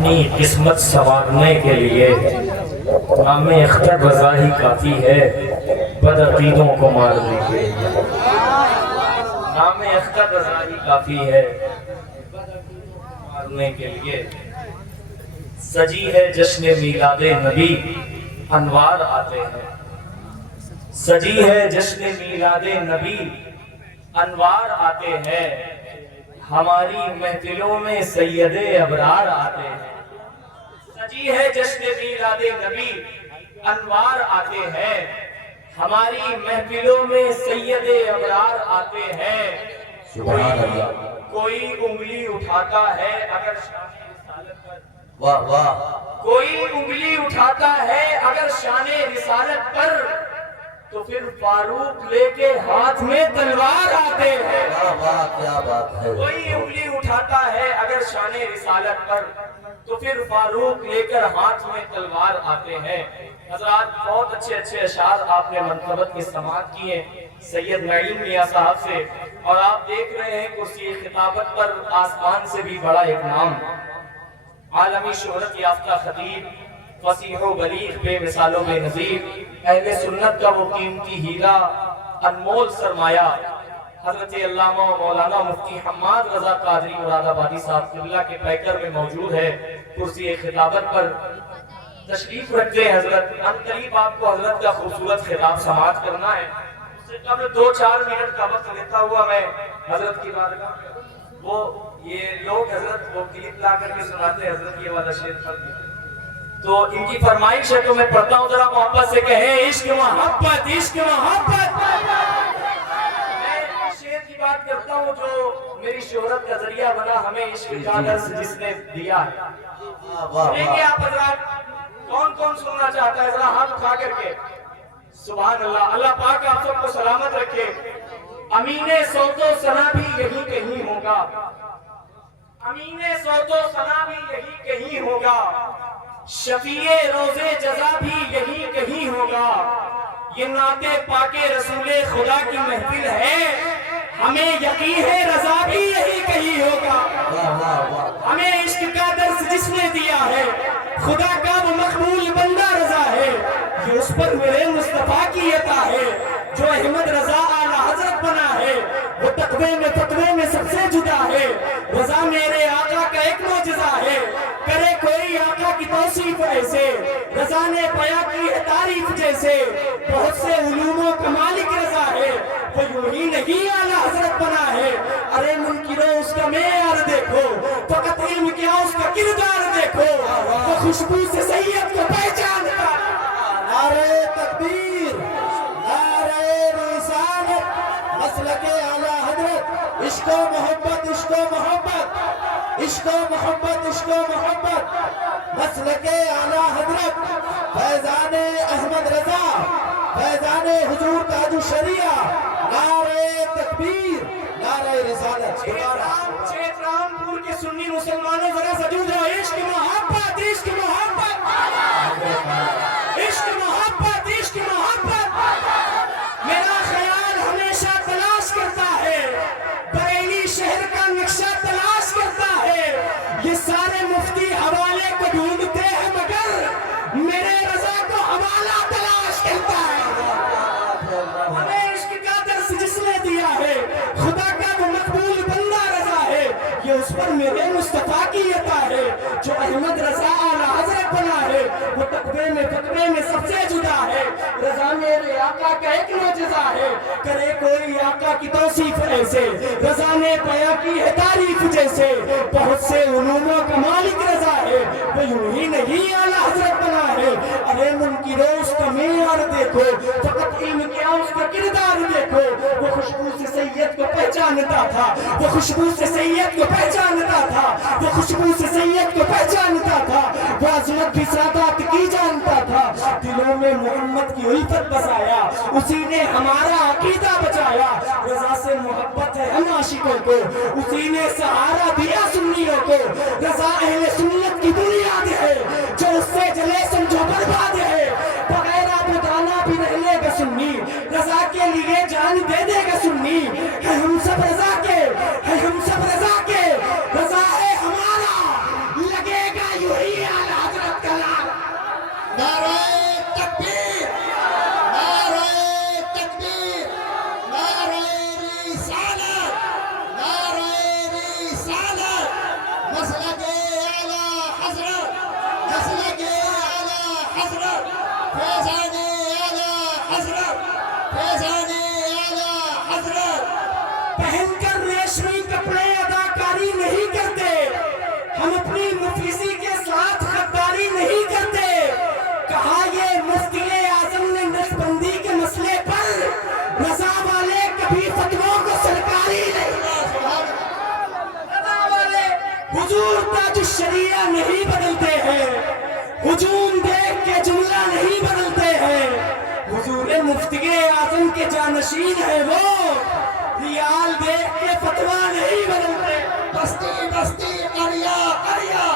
اپنی قسمت سنوارنے کے لیے نام اختر رضا ہی کافی ہے بدعقیدوں کو مارنے کے لیے۔ نام اختر رضا ہی کافی ہے بدعقیدوں کو مارنے کے لیے۔ سجی ہے جشن میلاد نبی انوار آتے ہیں، سجی ہے جشن میلاد نبی انوار آتے ہیں، ہماری محفلوں میں سید ابرار آتے ہیں۔ سجی ہے جشن میلاد نبی انوار آتے ہیں، ہماری محفلوں میں سید ابرار آتے ہیں۔ کوئی انگلی اٹھاتا ہے اگر شان رسالت پر، واہ واہ، کوئی انگلی اٹھاتا ہے اگر شان رسالت پر، تو پھر فاروق لے کے ہاتھ میں تلوار آتے ہیں۔ واہ واہ، کیا بات ہے۔ کوئی انگلی اٹھاتا ہے اگر شان رسالت پر، تو پھر فاروق لے کر ہاتھ میں تلوار آتے ہیں۔ حضرات بہت اچھے اچھے اشعار آپ نے منقبت کی سماعت کیے سید نعیم میاں صاحب سے، اور آپ دیکھ رہے ہیں کرسی خطابت پر آسمان سے بھی بڑا ایک نام، عالمی شہرت یافتہ خطیب، فصیح و بلیغ، بے مثال و بے نظیر، اہل سنت کا وہ قیمتی ہیرا، انمول سرمایہ، حضرت علامہ و مولانا مفتی حماد رضا قادری مراد آبادی صاحب قبلہ کے پیکر میں موجود ہے۔ کرسی خطابت پر تشریف رکھتے ہیں حضرت، ان قریب آپ کو حضرت کا خوبصورت خطاب سماعت کرنا ہے۔ اس سے قبل 2-4 منٹ کا وقت لیتا ہوا میں حضرت کی بارگاہ میں، وہ یہ لوگ حضرت وہ کلپ لا کر کے سناتے ہیں، حضرت یہ والا شعر پڑھ دیا تو ان کی فرمائش ہے تو میں پڑھتا ہوں، ذرا محبت سے کہیں عشق محبت عشق محبت۔ میں اس شعر کی بات کرتا ہوں جو میری شہرت کا ذریعہ بنا، ہمیں عشق کا درس جس نے دیا ہے۔ سنیں گے آپ حضرات؟ کون کون سننا چاہتا ہے ذرا ہاتھ اٹھا کر کے؟ سبحان اللہ، اللہ پاک آپ سب کو سلامت رکھے۔ امین صوت و ثنا بھی یہی کہیں ہوگا، امین صوت و ثنا بھی یہی کہیں ہوگا، شفیع روزے جزا بھی یہی کہیں ہوگا، یہ نعت پاک رسول خدا کی محفل ہے، ہمیں یقین ہے رضا بھی یہی کہیں ہوگا۔ ہمیں عشق کا درس جس نے دیا ہے، خدا کا وہ مقبول بندہ رضا ہے، یہ اس پر میرے مصطفیٰ کی عطا ہے، جو احمد رضا اعلیٰ حضرت بنا ہے، وہ تقوی میں فتوے میں سب سے جدا ہے، رضا میرے آقا کا ایک معجزہ ہے، کرے کوئی آقا کی توصیف ایسے، رضا نے بیاں کی ہے تعریف جیسے، بہت سے علوموں کا مالک رضا ہے، وہ یوں ہی نہیں اعلیٰ حضرت بنا ہے، ارے منکروں اس کا معیار دیکھو، فقط علم کیا اس کا کردار دیکھو، وہ خوشبو سے سید کو پہچانتا۔ نعرہ تکبیر، نعرہ رسالت، مسلک اعلیٰ حضرت، عشق و محبت عشق و محبت، عشق و محبت عشق و محبت، مسلک اعلیٰ حضرت، فیضان احمد رضا، فیضان حضور تاج الشریعہ، نعرہ تکبیر، نعرہ رسالت۔ چیت رامپور کے سنی مسلمانوں ذرا سجود ہو، عشق محبت عشق محبت عشق محبت عشق محبت۔ میرا خیال ہمیشہ تلاش کرتا ہے، بریلی شہر کا نقشہ تلاش کرتا ہے، یہ سارے مفتی حوالے کو ڈھونڈتے ہیں مگر میرے رضا کو حوالہ تلاش کرتا ہے۔ ہمیں عشق کا درس جس نے دیا ہے، خدا کا وہ مقبول بندہ رضا ہے، یہ اس پر میرے مصطفیٰ کی عطا ہے، جو احمد رضا اعلیٰ حضرت بنا ہے، وہ تقوی میں فتوے میں سب سے جدا ہے، رضا میرے آقا کا ایک معجزہ ہے، کرے کوئی آقا کی توصیف ایسے، رضا نے بیاں کی ہے تعریف جیسے، بہت سے علوموں کا مالک رضا ہے، وہ یوں ہی نہیں اعلیٰ حضرت بنا ہے، ارے منکروں اس کا معیار دیکھو، فقط علم کیا اس کا کردار دیکھو، وہ خوشبو سے سید کو پہچانتا تھا، وہ خوشبو سے سید کو پہچانتا تھا، وہ خوشبو سے سید کو پہچانتا تھا، وہ عظمت بھی سادات کی جانتا تھا، دلوں میں محمد کی الفت بسایا، اسی نے ہمارا عقیدہ بچایا، رضا سے محبت ہے ہم عاشقوں کو، اسی نے سہارا دیا سنیوں کو، رضا اہل سنت کی بنیاد ہے، جو اس سے جلے سمجھو برباد ہے، بغیر آبودانہ بھی رہ لے گا سنی، رضا کے لیے جان دے دے گا سنی، ہے ہم سب رضا کے، ہے ہم سب رضا کے، رضا ہے ہمارا، لگے گا یوں नजरिया नहीं बदलते हैं, हुजूम देख के जुमला नहीं बदलते हैं। हुजूर मुफ्ती आजम के जानशीन है वो, रियाल देख के फतवा नहीं बदलते। बस्ती बस्ती करिया करिया,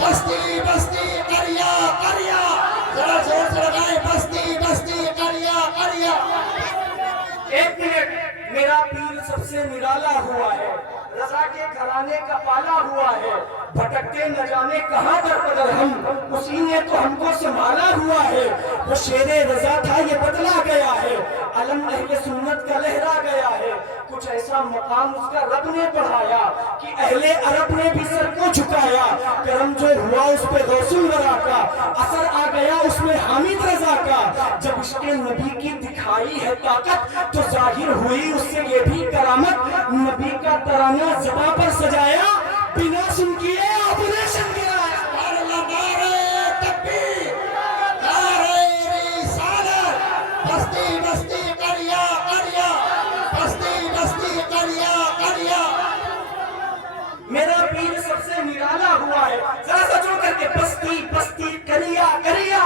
बस्ती बस्ती करिया करिया, जरा जोर से लगाए, बस्ती बस्ती करिया करिया। एक मिनट, मेरा पीर सबसे निराला हुआ है, रजा के घराने का पाला हुआ है, भटकते न जाने कहाँ दर बदर हम, उसी ने तो हमको संभाला हुआ है। वो शेरे रजा था ये बदला गया है, अलम अहले सुन्नत का लहरा गया है। कुछ ऐसा मकाम उसका रब ने बढ़ाया कि अहले अरब ने भी सर को झुकाया। करम जो हुआ उस पे गौसुल वरा का, असर आ गया उसमें हामिद रजा का। जब उसके नबी की दिखाई है ताकत तो जाहिर हुई उससे ये भी करामत। नबी का तराना ज़बां पर सजाया, बिना सुन किए ऑपरेशन गिराया। नारे तकबीर, नारे रिसालत, बस्ती बस्ती करिया करिया, बस्ती बस्ती करिया करिया। मेरा पीर सबसे निराला हुआ है, जरा सा जोर करके, बस्ती बस्ती करिया करिया।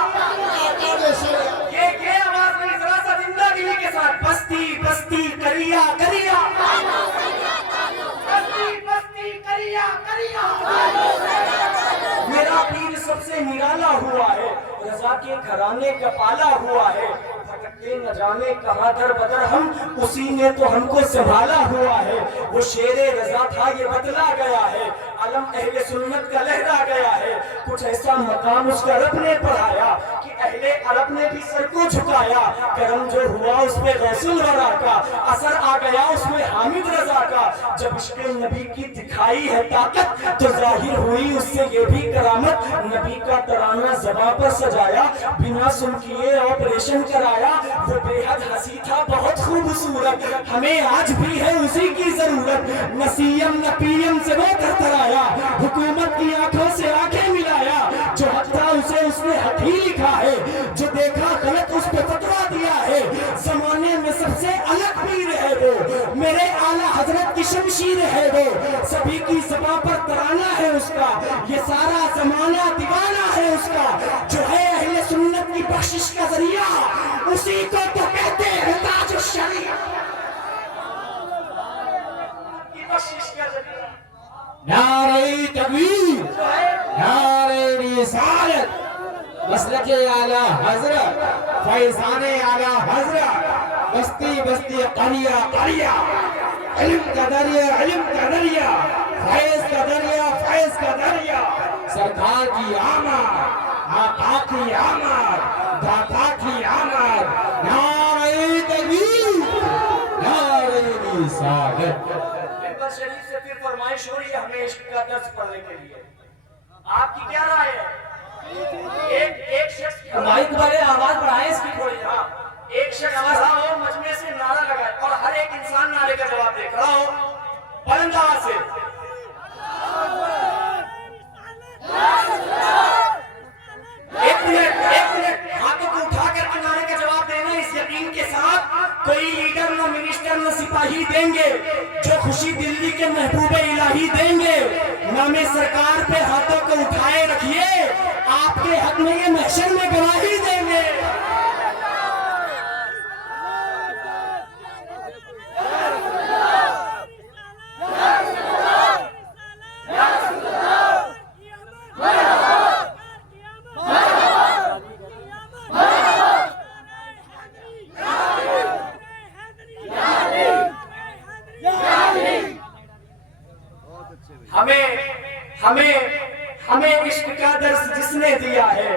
ये आवाज नहीं, जरा सा जिंदगी के साथ, बस्ती बस्ती करिया करिया, बस्ती बस्ती करिया करिया। मेरा पीर सबसे निराला हुआ है, रजा के घराने का पाला हुआ है, भटकते न जाने कहाँ दर बदर हम, उसी ने तो हमको संभाला हुआ है। वो शेरे रजा था ये बदला गया है, अलम अहले सुन्नत का लहरा गया है। कुछ ऐसा मकाम उसका रब ने पढ़ाया कि अहले अरब ने भी सर को झुकाया। करम जो हुआ उसमें गौसुल वरा का, असर आ गया उसमें हामिद रजा का। जब इसके नबी की दिखाई है ताकत तो जाहिर हुई उससे ये भी करामत। नबी का तराना ज़बां पर सजाया, बिना सुन किए ऑपरेशन कराया। वो बेहद हंसी था बहुत खूबसूरत, हमें आज भी है उसी की जरूरत। न सीएम न पीएम से वो थरथराया, हुकूमत की आंखों से आंखें मिलाया। जो हक था उसे उसने हक ही लिखा है, जो देखा गलत उस पे फतवा दिया है। जमाने में सबसे अलग पीर है वो, मेरे आला हजरत की शमशीर है वो। सभी की ज़बां पर तराना है उसका, ये सारा जमाना दीवाना है उसका। जो है अहले सुन्नत की बख्शिश का जरिया, उसी को तो कहते हैं ताज शरीया। नारे तकबीर, नारे रिसालत, मसलके आला हजरत, फैज़ाने आला हजरत, बस्ती बस्ती करिया करिया। इल्म का दरिया, इल्म का दरिया, फैज़ का दरिया, फैज़ का दरिया। सरकार की आमद, आका की आमद, दाता की आमद। नारे तकबीर, नारे रिसालत। मिंबर शरीफ से फिर फरमाइश हो रही है हमें इश्क का दर्स पढ़ने के लिए, आपकी क्या राय है? एक शख्स माइक वाले आवाज बढ़ाएं इसकी थोड़ी। हाँ, एक शख्स खड़ा हो, मजमे से नारा लगाए और हर एक इंसान नारे का जवाब दे। खड़ा हो बुलंद आवाज से, एक मिनट हाथों को उठा करके नारे का जवाब देना इस यकीन के साथ कोई लीडर न मिनिस्टर न सिपाही देंगे, जो खुशी दिल्ली के महबूबे इलाही देंगे। नामे सरकार पे हाथों को उठाए रखिए, आपके हक में ये महशर में गवाही देंगे। हमें इश्क का दर्स जिसने दिया है,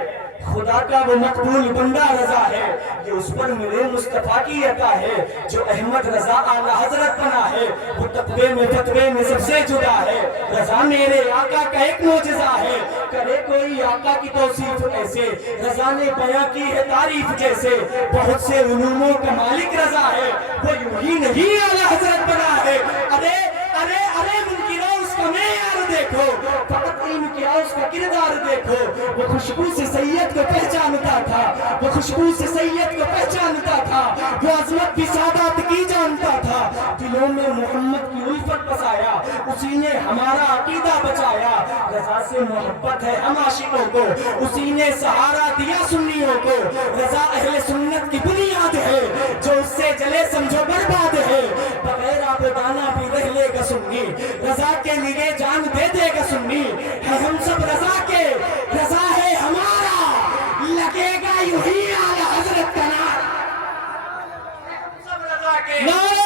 खुदा का वो मकबूल बंदा रजा है। ये उस पर मेरे मुस्तफा की अता है, जो अहमद रजा आला हजरत बना है। वो तकवे में फतवे में सबसे जुदा है, रजा मेरे आका का एक मोजज़ा है। करे कोई आका की तौसीफ ऐसे, रजा ने बयां की है तारीफ जैसे। बहुत से उलूमों का मालिक रजा है, वो यूं ही नहीं आला हजरत बना है। अरे अरे अरे मुनकिरों उसका मैं यार देखो, फकत इल्म किया, उसका किरदार देखो। वो खुशबू से सैयद को पहचानता था, वो खुशबू से सैयद को पहचानता था, वो अजमत भी सादात की जानता था। दिलों में मोहम्मद की उल्फत बसाया, उसी ने हमारा अकीदा बचाया। रजा से मोहब्बत है हम आशिकों को, उसी ने सहारा दिया सुन्नियों को। रजा अहले सुन्नत की बुनियाद है, जो उससे जले समझो बर्बाद है। बगैर आबदाना भी रह लेगा सुन्नी, रजा के लिए जान दे देगा सुन्नी। है हम सब रजा के, रजा है हमारा, लगेगा यूं ही आला हजरत का नारा। हम सब रजा के। नारे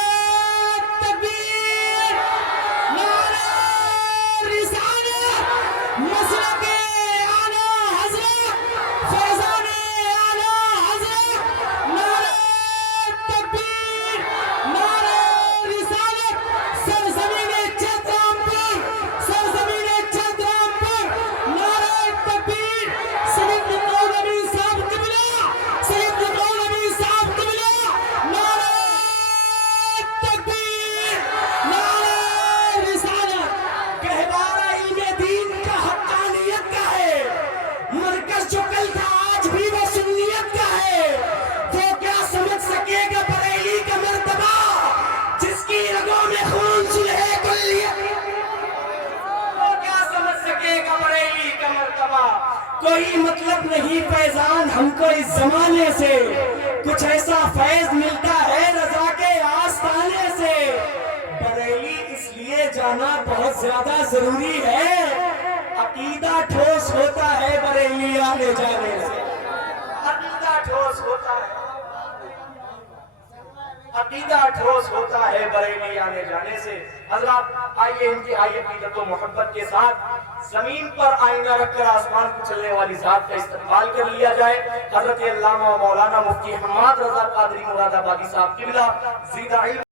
तकबीर, नारे रिसालत, मसलके आला हजरत, फैज़ाने आला हजरत। नारे तकबीर, नारे रिसालत, सरज़मीने चंद्रामपुर, सरज़मीने चंद्रामपुर। नारे तकबीर, सैयद मौलवी साहब क़िबला, सैयद मौलवी साहब क़िबला। नारे तकबीर, नारे रिसालत। कहवारा इल्मे दीन का हक्कानियत का है, मरकज जो कल था आज भी वो सुन्नियत का है। वो क्या समझ सकेगा बरेली का मर्तबा, जिसकी रगों में खून सुलहे कुल्लियत। वो क्या समझ सकेगा बरेली का मर्तबा। कोई मतलब नहीं फैजान हमको इस जमाने से, कुछ ऐसा फैज मिलता है रजा के आस्ताने से। बरेली इसलिए जाना बहुत ज्यादा जरूरी है, अकीदा ठोस होता है बरेली आने जाने से। अकीदा ठोस होता है, अकीदा ठोस होता है बरेली आने जाने से। हजरात आइए इनकी अकीदत व मोहब्बत के साथ जमीन पर आईना रखकर आसमान पर चलने वाली जात का इस्तकबाल कर लिया जाए। हजरत अल्लामा मौलाना मुफ्ती हम्माद रजा कादरी मुरादाबादी साहब क़िबला ज़ीदा इल्म